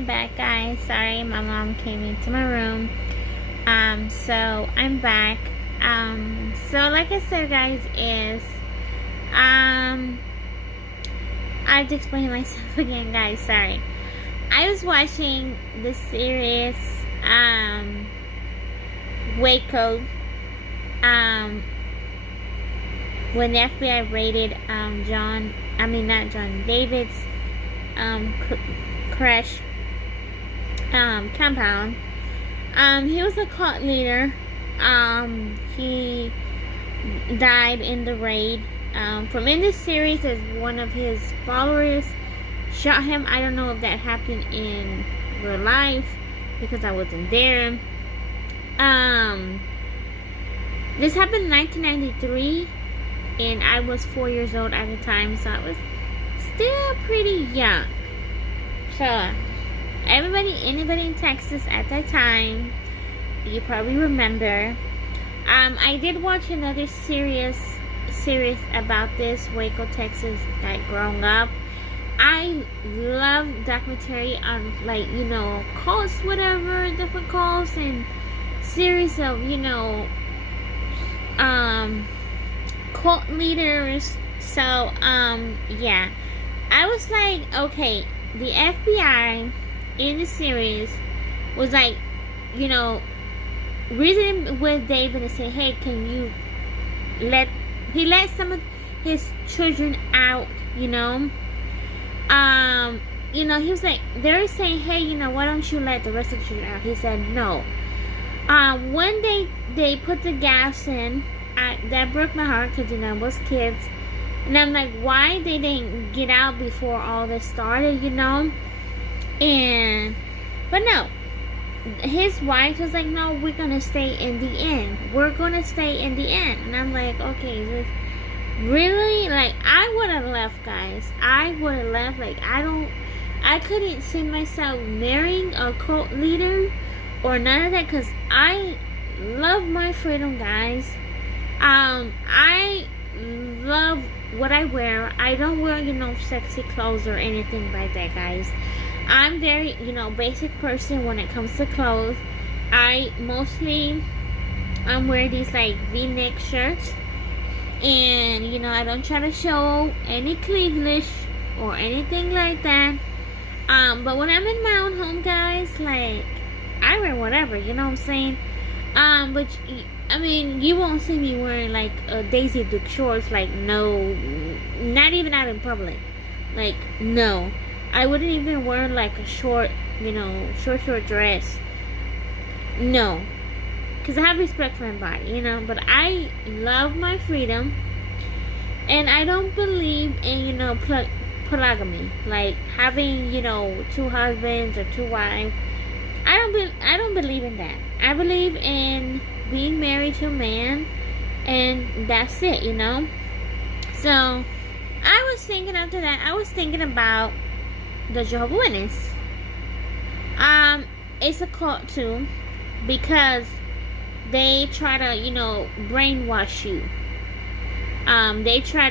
I'm back, guys. Sorry, my mom came into my room. So I'm back. So like I said, guys, I have to explain myself again, guys. Sorry. I was watching the series, Waco, when the FBI raided, David's, crash, compound. He was a cult leader. He died in the raid. From in this series, as one of his followers shot him. I don't know if that happened in real life because I wasn't there. This happened in 1993, and I was 4 years old at the time, so I was still pretty young. So anybody in Texas at that time, you probably remember. I did watch another series about this, Waco, Texas, like growing up. I love documentary on, like, cults, whatever, different cults, and series of, cult leaders. So, yeah. I was like, okay, the FBI in the series was like, reasoning with David and say, hey, can you he let some of his children out, he was like, they're saying, hey, why don't you let the rest of the children out? He said no. One day they put the gas in, that broke my heart because, was kids. And I'm like, why they didn't get out before all this started, but no. His wife was like, no, we're gonna stay in the end. We're gonna stay in the end. And I'm like, okay, this really, like, I would have left, guys. I would have left. Like, I couldn't see myself marrying a cult leader or none of that, because I love my freedom, guys. I love what I wear. I don't wear, sexy clothes or anything like that, guys. I'm very, basic person when it comes to clothes. I wear these, like, V-neck shirts. And, I don't try to show any cleavage or anything like that. But when I'm in my own home, guys, like, I wear whatever, you know what I'm saying? But, you won't see me wearing, like, Daisy Duke shorts. Like, no, not even out in public. Like, no. I wouldn't even wear, like, a short dress. No. Because I have respect for my body, But I love my freedom. And I don't believe in, polygamy. Like, having, 2 husbands or 2 wives. I don't believe in that. I believe in being married to a man. And that's it, So, I was thinking after that, about the Jehovah's Witness. It's a cult too, because they try to, brainwash you. They try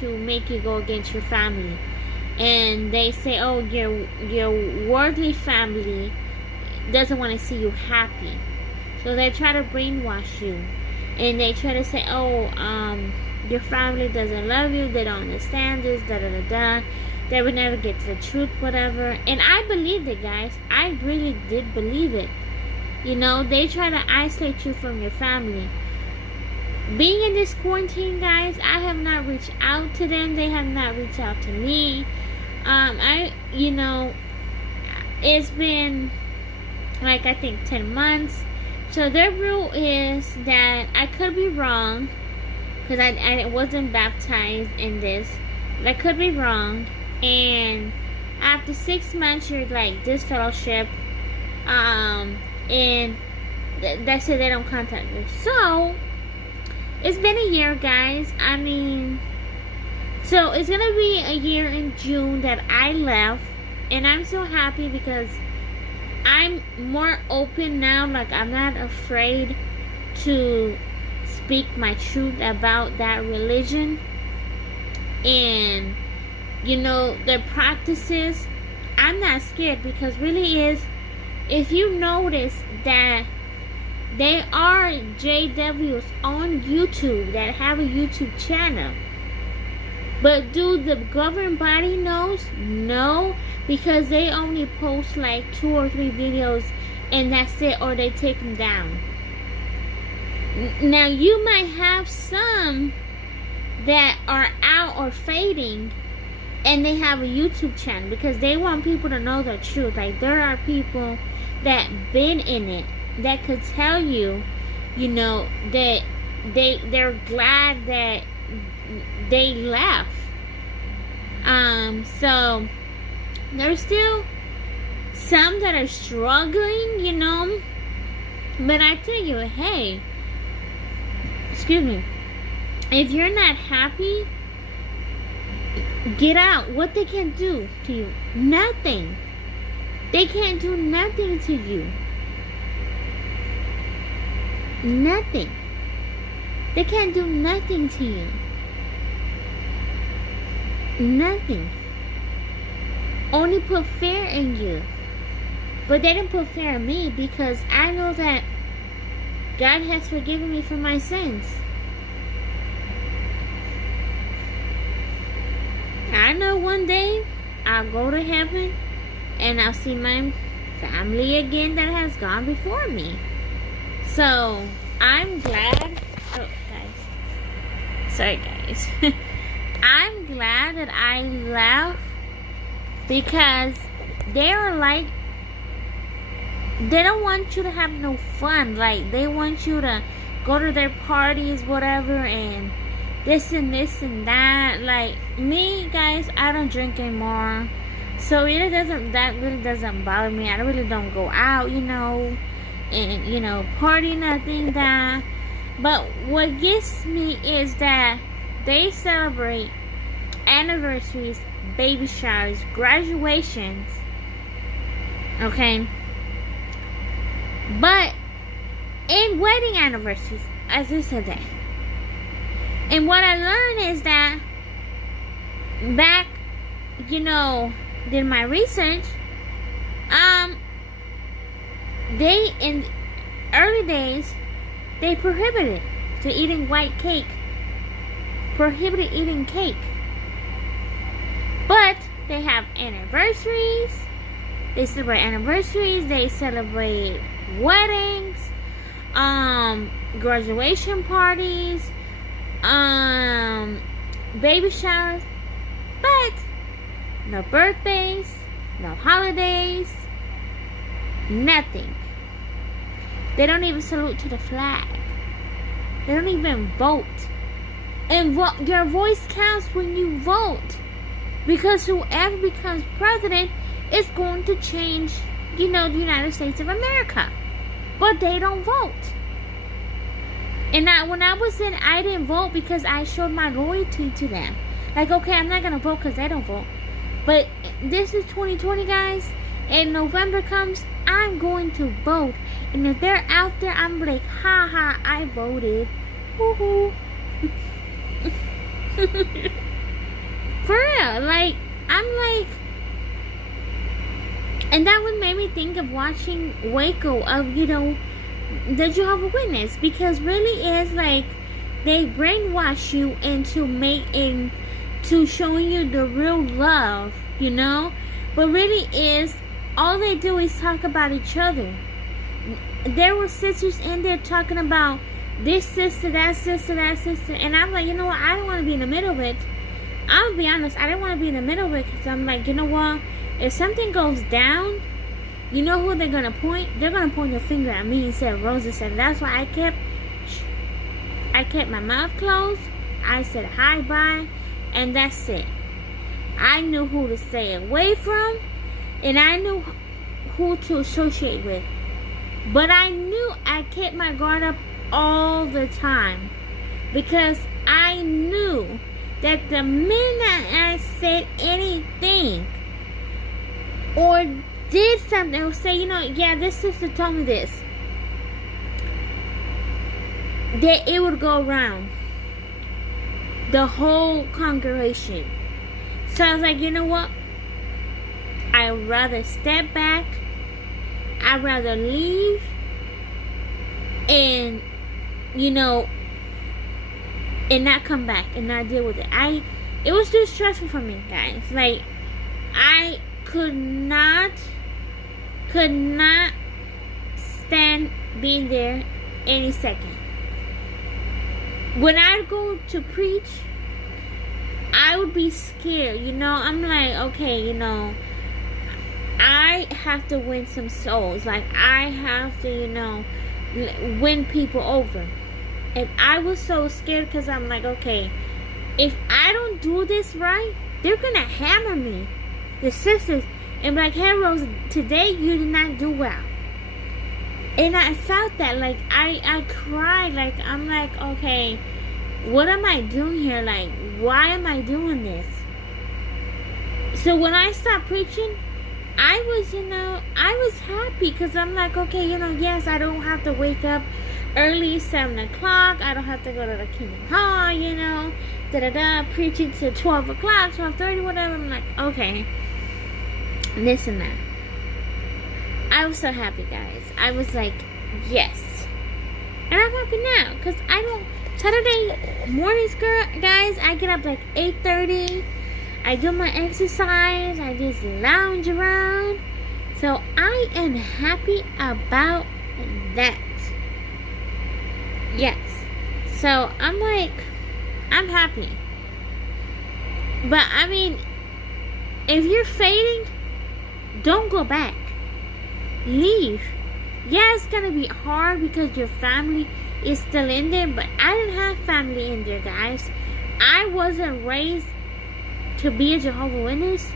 to make you go against your family, and they say, oh, your worldly family doesn't want to see you happy, so they try to brainwash you, and they try to say, oh, your family doesn't love you, they don't understand this, they would never get to the truth, whatever. And I believed it, guys. I really did believe it. They try to isolate you from your family. Being in this quarantine, guys, I have not reached out to them. They have not reached out to me. It's been, like, I think 10 months. So their rule is that, I could be wrong, because I wasn't baptized in this, but I could be wrong. And after 6 months, you're like disfellowship, and that's it. They don't contact me. So it's been a year, guys. So it's gonna be a year in June that I left, and I'm so happy because I'm more open now. Like, I'm not afraid to speak my truth about that religion. And their practices I'm not scared because really is, if you notice that they are JWs on YouTube that have a YouTube channel. But do the governing body knows? No, because they only post like 2 or 3 videos and that's it, or they take them down. Now you might have some that are out or fading and they have a YouTube channel because they want people to know the truth. Like there are people that been in it that could tell you, you know, that they're glad that they left. So there's still some that are struggling, you know. But I tell you, hey, excuse me, if you're not happy, get out. What they can do to you? Nothing. They can't do nothing to you. Nothing. They can't do nothing to you. Nothing. Only put fear in you. But they didn't put fear in me because I know that God has forgiven me for my sins. I know one day I'll go to heaven and I'll see my family again that has gone before me. So I'm glad. Oh, guys. Sorry, guys. I'm glad that I left because they're like, they don't want you to have no fun. Like they want you to go to their parties, whatever, and this and that. Like me, guys, I don't drink anymore, so that really doesn't bother me. I really don't go out, you know, and you know, party, nothing that. But what gets me is that they celebrate anniversaries, baby showers, graduations, okay, but in wedding anniversaries, as I said that. And what I learned is that back, you know, did my research, they in early days they prohibited to eating white cake, prohibited eating cake. But they have anniversaries, they celebrate anniversaries, they celebrate weddings, graduation parties, baby showers, but no birthdays, no holidays, nothing. They don't even salute to the flag. They don't even vote. And your voice counts when you vote. Because whoever becomes president is going to change, you know, the United States of America. But they don't vote. And when I was in, I didn't vote because I showed my loyalty to them. Like, okay, I'm not going to vote because they don't vote. But this is 2020, guys. And November comes, I'm going to vote. And if they're out there, I'm like, ha ha, I voted. Woohoo. For real. Like, I'm like, and that would make me think of watching Waco, of, you know, the Jehovah's Witness. Because really is like, they brainwash you to showing you the real love, you know. But really is, all they do is talk about each other. There were sisters in there talking about this sister, that sister, that sister. And I'm like, you know what? I don't want to be in the middle of it. I'm going to be honest. I didn't want to be in the middle of it because I'm like, you know what? If something goes down, you know who they're going to point? They're going to point their finger at me and say, Rosa said. That's why I kept my mouth closed. I said hi, bye. And that's it. I knew who to stay away from. And I knew who to associate with. But I knew I kept my guard up all the time. Because I knew that the minute I said anything or did something, or say, you know, yeah, this sister told me this, that it would go around the whole congregation. So I was like, you know what? I'd rather step back. I'd rather leave and, you know, and not come back and not deal with it. It was too stressful for me, guys. Like, I could not stand being there any second. When I go to preach, I would be scared, you know. I'm like, okay, you know, I have to win some souls. Like, I have to, you know, win people over. And I was so scared because I'm like, okay, if I don't do this right, they're going to hammer me. The sisters, and be like, hey, Rose, today you did not do well. And I felt that, like, I cried. Like, I'm like, okay, what am I doing here? Like, why am I doing this? So when I stopped preaching, I was, you know, I was happy because I'm like, okay, you know, yes, I don't have to wake up early, 7 o'clock. I don't have to go to the Kingdom Hall, you know, preaching to 12 o'clock, 12:30, whatever. I'm like, okay, this and that. I was so happy, guys. I was like, yes. And I'm happy now because I don't, Saturday mornings, guys, I get up like 8:30. I do my exercise. I just lounge around. So I am happy about that. Yes. So I'm like, I'm happy. But I mean, if you're fading, don't go back. Leave. Yeah, it's gonna be hard because your family is still in there, but I didn't have family in there, guys. I wasn't raised to be a Jehovah's Witness.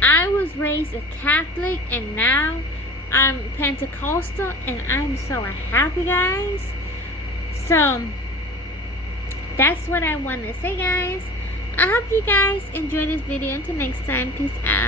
I was raised a Catholic, and now I'm Pentecostal, and I'm so happy, guys. So that's what I want to say, guys. I hope you guys enjoyed this video. Until next time, peace out.